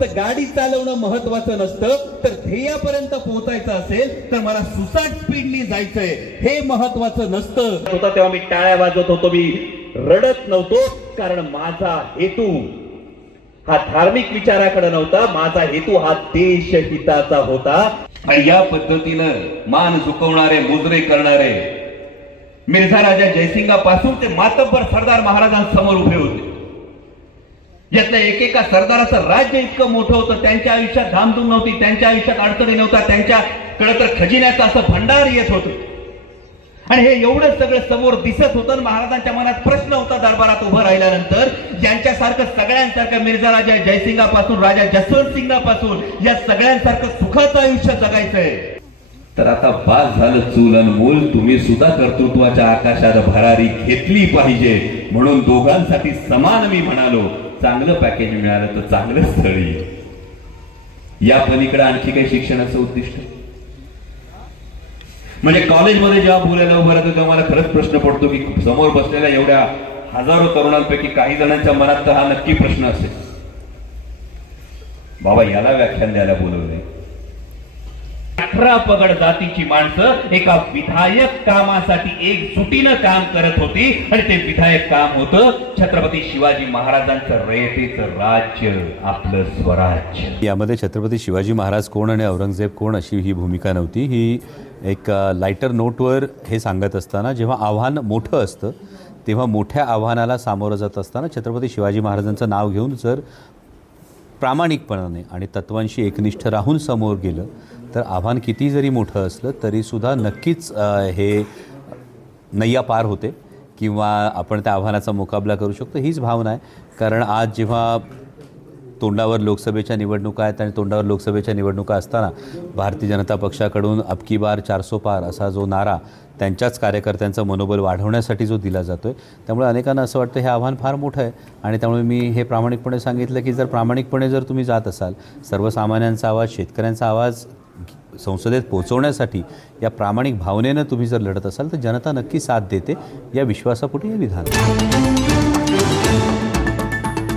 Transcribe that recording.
तर गाडी चालवणं महत्वाचं नसतं, तर ध्येयापर्यंत पोहोचायचं असेल तर मला सुसाट स्पीडनी जायचंय हे महत्वाचं नसतं. होता तेव्हा मी टाळ्या वाजवत होतो, मी रडत नव्हतो, कारण माझा हेतू हा धार्मिक विचाराकडे नव्हता, माझा हेतू हा देशहिताचा होता. आणि या पद्धतीनं मान झुकवणारे, मुजरे करणारे मिर्झा राजा जयसिंगापासून ते मातब्बर सरदार महाराजांसमोर उभे होते. यातल्या एकेका सरदाराचं राज्य इतकं मोठं होतं, त्यांच्या आयुष्यात धामधूम नव्हती, त्यांच्या आयुष्यात अडचणी नव्हत्या, त्यांच्याकडे तर खजिन्याचं असं भंडार येत होतं. आणि हे एवढं सगळं समोर दिसत होतं. महाराजांच्या मनात प्रश्न होता दरबारात उभं राहिल्यानंतर, ज्यांच्यासारखं सगळ्यांसारखं मिर्झा राजा जयसिंगापासून राजा जसवंत सिंगापासून या सगळ्यांसारखं सुखाचं आयुष्य जगायचंय. तर आता बास झालं चूल अन मूल, तुम्ही सुद्धा कर्तृत्वाच्या आकाशात भरारी घेतली पाहिजे. म्हणून दोघांसाठी समान मी म्हणालो, चांगलं पॅकेज मिळालं तर चांगलं स्थळी. या पलीकडे आणखी काही शिक्षणाचं उद्दिष्ट म्हणजे कॉलेजमध्ये जेव्हा बोलायला उभं राहतं तेव्हा मला खरंच प्रश्न पडतो की समोर बसलेल्या एवढ्या हजारो तरुणांपैकी काही जणांच्या मनात तर हा नक्की प्रश्न असेल, बाबा याला व्याख्यान द्यायला बोलवलंय. 18 पगड जातीची माणसं एका विधायक कामासाठी एकजुटीनं काम करत होती, आणि ते विधायक काम होतं छत्रपती शिवाजी महाराजांचं रयतेचं राज्य, आपलं स्वराज्य. यामध्ये छत्रपती शिवाजी महाराज कोण आणि औरंगजेब कोण अशी ही भूमिका नव्हती. ही एक लायटर नोटवर हे सांगत असताना, जेव्हा आव्हान मोठं असतं तेव्हा मोठ्या आव्हानाला सामोरं जात असताना छत्रपती शिवाजी महाराजांचं नाव घेऊन जर प्रामाणिकपणाने आणि तत्वांशी एकनिष्ठ राहून समोर गेलं तर आव्हान किती जरी मोठं असलं तरीसुद्धा नक्कीच हे नैया पार होते किंवा आपण त्या आव्हानाचा मुकाबला करू शकतो, हीच भावना आहे. कारण आज जेव्हा तोंडावर लोकसभेच्या निवडणुका आहेत आणि तोंडावर लोकसभेच्या निवडणुका असताना भारतीय जनता पक्षाकडून अब की बार 400 पार असा जो नारा त्यांच्याच कार्यकर्त्यांचं मनोबल वाढवण्यासाठी जो दिला जातो आहे, त्यामुळे अनेकांना असं वाटतं हे आव्हान फार मोठं आहे. आणि त्यामुळे मी हे प्रामाणिकपणे सांगितलं की जर प्रामाणिकपणे जर तुम्ही जात असाल, सर्वसामान्यांचा आवाज, शेतकऱ्यांचा आवाज संसदेत पोहोचवण्यासाठी या प्रामाणिक भावनेनं तुम्ही जर लढत असाल तर जनता नक्की साथ देते, या विश्वासापोटी हे विधान.